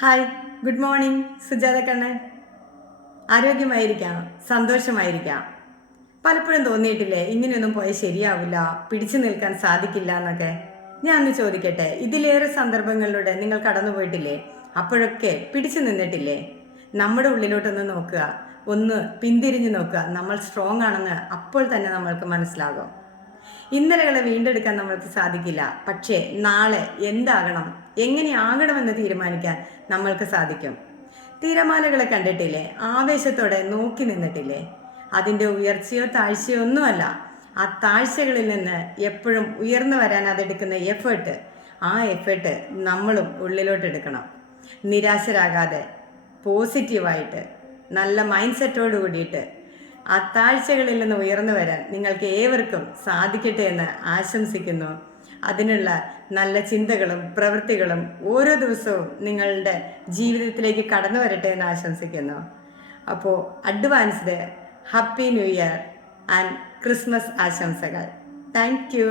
Hi, good morning Sujatha Kannan. ആരോഗ്യമായിരിക്കാം, സന്തോഷമായിരിക്കാം. പലപ്പോഴും തോന്നിയിട്ടില്ലേ ഇങ്ങനെയൊന്നും പോയാൽ ശരിയാവില്ല, പിടിച്ചു നിൽക്കാൻ സാധിക്കില്ല എന്നൊക്കെ? ഞാൻ ഒന്ന് ചോദിക്കട്ടെ, ഇതിലേറെ സന്ദർഭങ്ങളിലൂടെ നിങ്ങൾ കടന്നുപോയിട്ടില്ലേ? അപ്പോഴൊക്കെ പിടിച്ചു നിന്നിട്ടില്ലേ? നമ്മുടെ ഉള്ളിലോട്ടൊന്ന് നോക്കുക, ഒന്ന് പിന്തിരിഞ്ഞു നോക്കുക. നമ്മൾ സ്ട്രോങ് ആണെന്ന് അപ്പോൾ തന്നെ നമ്മൾക്ക് മനസ്സിലാകും. ഇന്നലകളെ വീണ്ടെടുക്കാൻ നമ്മൾക്ക് സാധിക്കില്ല, പക്ഷേ നാളെ എന്താകണം, എങ്ങനെയാകണമെന്ന് തീരുമാനിക്കാൻ നമ്മൾക്ക് സാധിക്കും. തിരമാലകളെ കണ്ടിട്ടില്ലേ? ആവേശത്തോടെ നോക്കി നിന്നിട്ടില്ലേ? അതിൻ്റെ ഉയർച്ചയോ താഴ്ചയോ ഒന്നുമല്ല, ആ താഴ്ചകളിൽ നിന്ന് എപ്പോഴും ഉയർന്നു വരാൻ അതെടുക്കുന്ന എഫേർട്ട്, ആ എഫേർട്ട് നമ്മളും ഉള്ളിലോട്ട് എടുക്കണം. നിരാശരാകാതെ പോസിറ്റീവായിട്ട് നല്ല മൈൻഡ് സെറ്റോട് കൂടിയിട്ട് ആ താഴ്ചകളിൽ നിന്ന് ഉയർന്നു വരാൻ നിങ്ങൾക്ക് ഏവർക്കും സാധിക്കട്ടെ എന്ന് ആശംസിക്കുന്നു. അതിനുള്ള നല്ല ചിന്തകളും പ്രവൃത്തികളും ഓരോ ദിവസവും നിങ്ങളുടെ ജീവിതത്തിലേക്ക് കടന്നു വരട്ടെ എന്ന് ആശംസിക്കുന്നു. അപ്പോൾ advanced happy new year and Christmas ആശംസകൾ. Thank U.